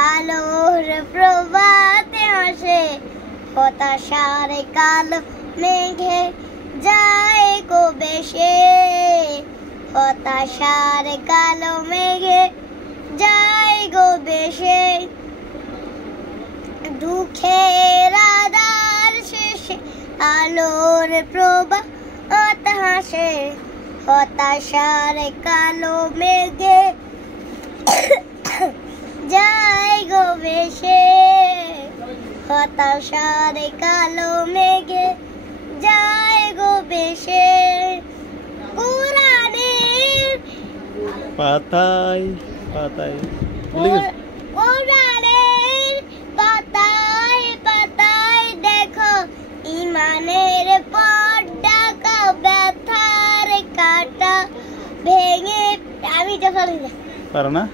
আলোর প্রভাতে হাসে, হতাশার কালো মেঘে যায় গো ভেসে, হতাশার কালো মেঘে যায় গো ভেসে। দুঃখের আঁধার শেষে আলোর প্রভাত হাসে, হতাশার কালো মেঘে যায় গো ভেসে, হতাশার কালো মেঘে যায় গো ভেসে। কোরআনের পাতায় পাতায় কোরআনের পাতায় পাতায় দেখো ইমানের পতাকা, ব্যথার কাঁটা ভেঙে। আমি তো পারি না। পারো না?